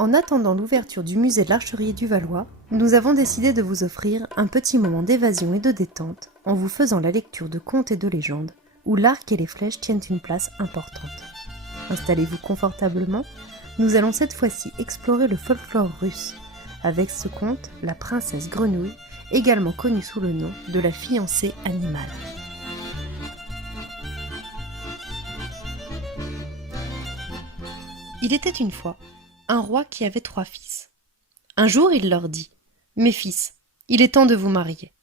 En attendant l'ouverture du musée de l'Archerie du Valois, nous avons décidé de vous offrir un petit moment d'évasion et de détente en vous faisant la lecture de contes et de légendes où l'arc et les flèches tiennent une place importante. Installez-vous confortablement, nous allons cette fois-ci explorer le folklore russe avec ce conte La princesse grenouille, également connue sous le nom de la fiancée animale. Il était une fois un roi qui avait 3 fils. Un jour, il leur dit : « Mes fils, il est temps de vous marier.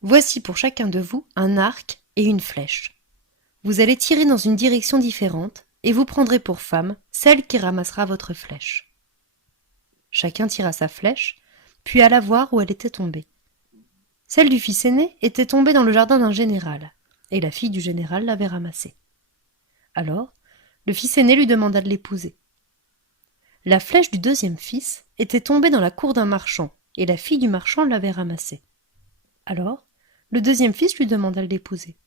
Voici pour chacun de vous un arc et une flèche. Vous allez tirer dans une direction différente et vous prendrez pour femme celle qui ramassera votre flèche. » Chacun tira sa flèche, puis alla voir où elle était tombée. Celle du fils aîné était tombée dans le jardin d'un général, et la fille du général l'avait ramassée. Alors, le fils aîné lui demanda de l'épouser. La flèche du deuxième fils était tombée dans la cour d'un marchand, et la fille du marchand l'avait ramassée. Alors, le deuxième fils lui demanda de l'épouser.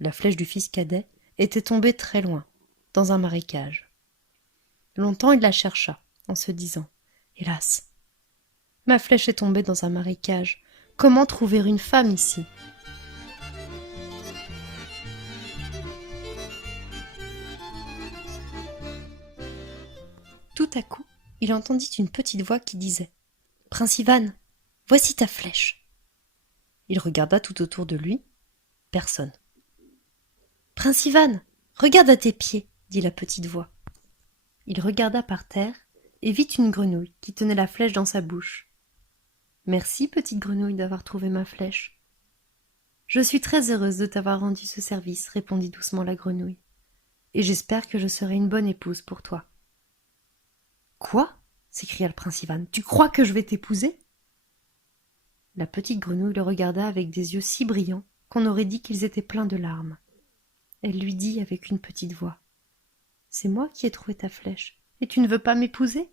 La flèche du fils cadet était tombée très loin, dans un marécage. Longtemps il la chercha, en se disant : « Hélas, ma flèche est tombée dans un marécage. Comment trouver une femme ici ? » Tout à coup, il entendit une petite voix qui disait : « Prince Ivan, voici ta flèche. » Il regarda tout autour de lui. Personne. « Prince Ivan, regarde à tes pieds, » dit la petite voix. Il regarda par terre et vit une grenouille qui tenait la flèche dans sa bouche. « Merci, petite grenouille, d'avoir trouvé ma flèche. »« Je suis très heureuse de t'avoir rendu ce service, » répondit doucement la grenouille. « Et j'espère que je serai une bonne épouse pour toi. »« Quoi ? » s'écria le prince Ivan. « Tu crois que je vais t'épouser ?» La petite grenouille le regarda avec des yeux si brillants qu'on aurait dit qu'ils étaient pleins de larmes. Elle lui dit avec une petite voix : « C'est moi qui ai trouvé ta flèche, et tu ne veux pas m'épouser ?»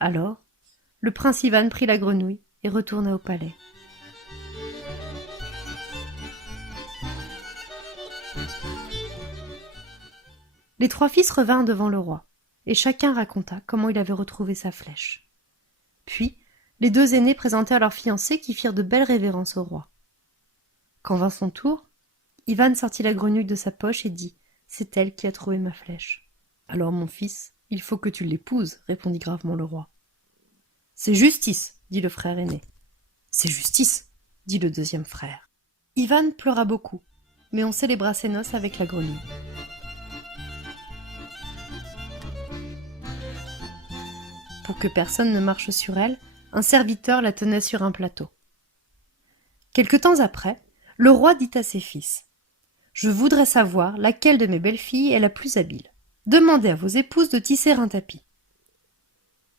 Alors, le prince Ivan prit la grenouille et retourna au palais. Les 3 fils revinrent devant le roi, et chacun raconta comment il avait retrouvé sa flèche. Puis, les 2 aînés présentèrent leurs fiancés qui firent de belles révérences au roi. Quand vint son tour, Ivan sortit la grenouille de sa poche et dit : « C'est elle qui a trouvé ma flèche. »« Alors, mon fils, il faut que tu l'épouses, » répondit gravement le roi. « C'est justice, » dit le frère aîné. « C'est justice, » dit le deuxième frère. Ivan pleura beaucoup, mais on célébra ses noces avec la grenouille. Pour que personne ne marche sur elle, un serviteur la tenait sur un plateau. Quelque temps après, le roi dit à ses fils : « Je voudrais savoir laquelle de mes belles-filles est la plus habile. Demandez à vos épouses de tisser un tapis. »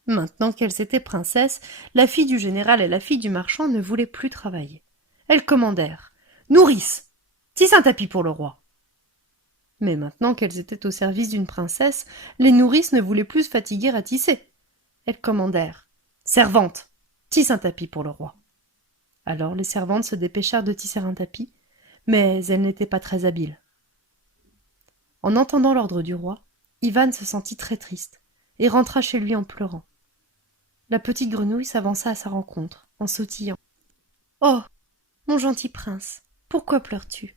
Maintenant qu'elles étaient princesses, la fille du général et la fille du marchand ne voulaient plus travailler. Elles commandèrent : « Nourrice, tisse un tapis pour le roi. » Mais maintenant qu'elles étaient au service d'une princesse, les nourrices ne voulaient plus se fatiguer à tisser. Elles commandèrent : « Servante, tisse un tapis pour le roi. » Alors les servantes se dépêchèrent de tisser un tapis, mais elles n'étaient pas très habiles. En entendant l'ordre du roi, Ivan se sentit très triste et rentra chez lui en pleurant. La petite grenouille s'avança à sa rencontre, en sautillant. « Oh, mon gentil prince, pourquoi pleures-tu ? » ?»«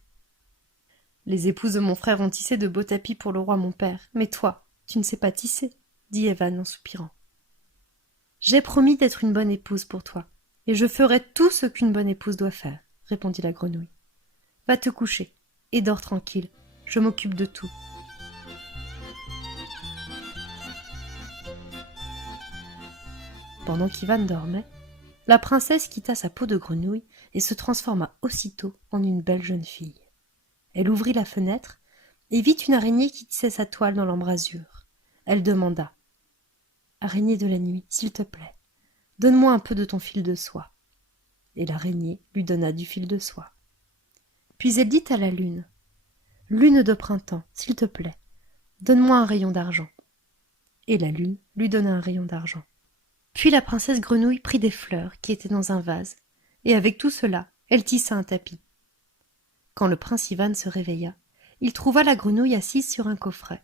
Les épouses de mon frère ont tissé de beaux tapis pour le roi mon père, mais toi, tu ne sais pas tisser, » dit Ivan en soupirant. « J'ai promis d'être une bonne épouse pour toi, et je ferai tout ce qu'une bonne épouse doit faire, » répondit la grenouille. « Va te coucher, et dors tranquille, je m'occupe de tout. » Pendant qu'Ivan dormait, la princesse quitta sa peau de grenouille et se transforma aussitôt en une belle jeune fille. Elle ouvrit la fenêtre et vit une araignée qui tissait sa toile dans l'embrasure. Elle demanda : « Araignée de la nuit, s'il te plaît, donne-moi un peu de ton fil de soie. » Et l'araignée lui donna du fil de soie. Puis elle dit à la lune : « Lune de printemps, s'il te plaît, donne-moi un rayon d'argent. » Et la lune lui donna un rayon d'argent. Puis la princesse grenouille prit des fleurs qui étaient dans un vase, et avec tout cela, elle tissa un tapis. Quand le prince Ivan se réveilla, il trouva la grenouille assise sur un coffret.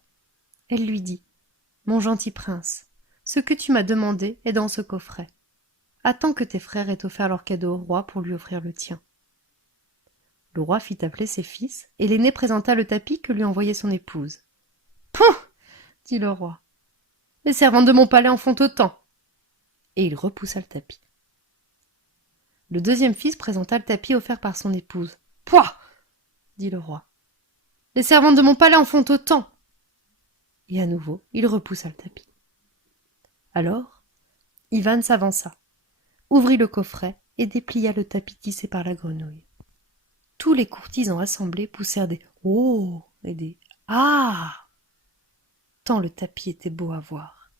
Elle lui dit : « Mon gentil prince, Ce que tu m'as demandé est dans ce coffret. Attends que tes frères aient offert leur cadeau au roi pour lui offrir le tien. » Le roi fit appeler ses fils, et l'aîné présenta le tapis que lui envoyait son épouse. « Pouh !» dit le roi. « Les servantes de mon palais en font autant. » Et il repoussa le tapis. Le deuxième fils présenta le tapis offert par son épouse. « Pouah !» dit le roi. « Les servantes de mon palais en font autant. » Et à nouveau, il repoussa le tapis. Alors, Ivan s'avança, ouvrit le coffret et déplia le tapis tissé par la grenouille. Tous les courtisans assemblés poussèrent des « Oh !» et des « Ah !» tant le tapis était beau à voir.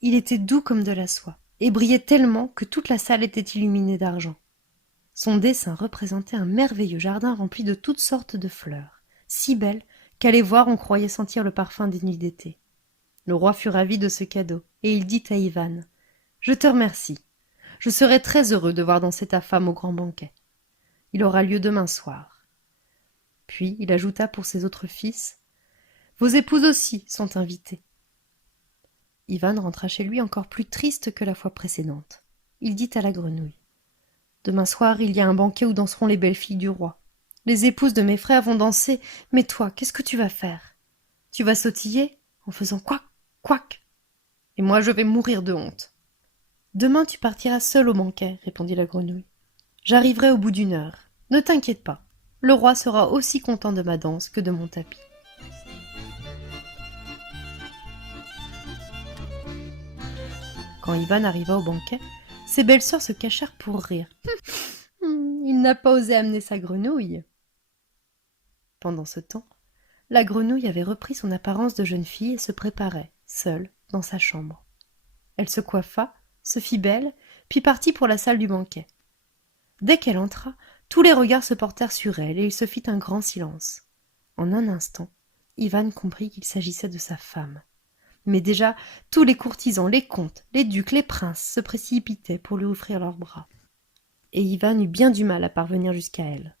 Il était doux comme de la soie, et brillait tellement que toute la salle était illuminée d'argent. Son dessin représentait un merveilleux jardin rempli de toutes sortes de fleurs, si belles qu'à les voir on croyait sentir le parfum des nuits d'été. Le roi fut ravi de ce cadeau, et il dit à Ivan : « Je te remercie. Je serai très heureux de voir danser ta femme au grand banquet. Il aura lieu demain soir. » Puis il ajouta pour ses autres fils : « Vos épouses aussi sont invitées. » Ivan rentra chez lui encore plus triste que la fois précédente. Il dit à la grenouille : « Demain soir, il y a un banquet où danseront les belles filles du roi. Les épouses de mes frères vont danser, mais toi, qu'est-ce que tu vas faire ? Tu vas sautiller en faisant couac, couac. Et moi, je vais mourir de honte. »« Demain, tu partiras seul au banquet, » répondit la grenouille. « J'arriverai au bout d'1 heure. Ne t'inquiète pas. Le roi sera aussi content de ma danse que de mon tapis. » Quand Ivan arriva au banquet, ses belles sœurs se cachèrent pour rire. « Il n'a pas osé amener sa grenouille. » Pendant ce temps, la grenouille avait repris son apparence de jeune fille et se préparait, seule, dans sa chambre. Elle se coiffa, se fit belle, puis partit pour la salle du banquet. Dès qu'elle entra, tous les regards se portèrent sur elle et il se fit un grand silence. En un instant, Ivan comprit qu'il s'agissait de sa femme. Mais déjà, tous les courtisans, les comtes, les ducs, les princes se précipitaient pour lui offrir leurs bras. Et Ivan eut bien du mal à parvenir jusqu'à elle.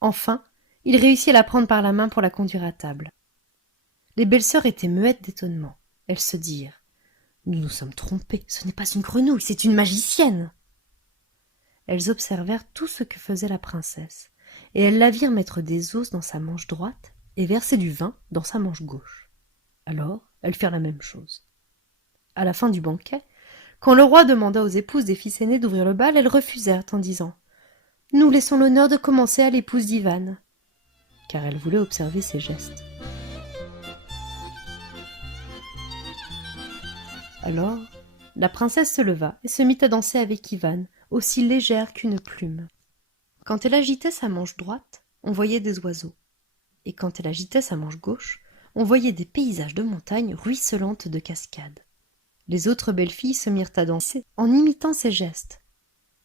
Enfin, il réussit à la prendre par la main pour la conduire à table. Les belles-sœurs étaient muettes d'étonnement. Elles se dirent : « Nous nous sommes trompés, ce n'est pas une grenouille, c'est une magicienne !» Elles observèrent tout ce que faisait la princesse, et elles la virent mettre des os dans sa manche droite et verser du vin dans sa manche gauche. Alors, elles firent la même chose. À la fin du banquet, quand le roi demanda aux épouses des fils aînés d'ouvrir le bal, elles refusèrent en disant : « Nous laissons l'honneur de commencer à l'épouse d'Ivan. » car elles voulaient observer ses gestes. Alors, la princesse se leva et se mit à danser avec Ivan, aussi légère qu'une plume. Quand elle agitait sa manche droite, on voyait des oiseaux. Et quand elle agitait sa manche gauche, on voyait des paysages de montagnes ruisselantes de cascades. Les autres belles filles se mirent à danser en imitant ses gestes.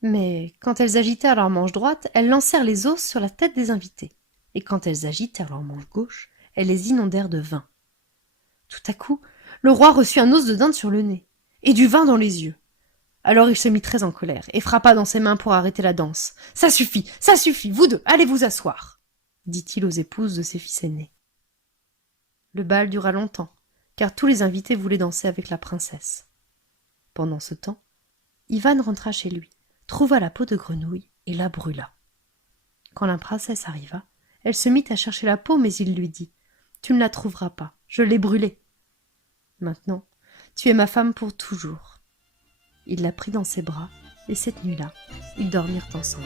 Mais quand elles agitèrent leur manche droite, elles lancèrent les os sur la tête des invités. Et quand elles agitèrent leur manche gauche, elles les inondèrent de vin. Tout à coup, le roi reçut un os de dinde sur le nez, et du vin dans les yeux. Alors il se mit très en colère, et frappa dans ses mains pour arrêter la danse. « Ça suffit, vous deux, allez vous asseoir !» dit-il aux épouses de ses fils aînés. Le bal dura longtemps, car tous les invités voulaient danser avec la princesse. Pendant ce temps, Ivan rentra chez lui, trouva la peau de grenouille et la brûla. Quand la princesse arriva, elle se mit à chercher la peau, mais il lui dit : « Tu ne la trouveras pas, je l'ai brûlée. Maintenant, tu es ma femme pour toujours. » Il la prit dans ses bras, et cette nuit-là, ils dormirent ensemble.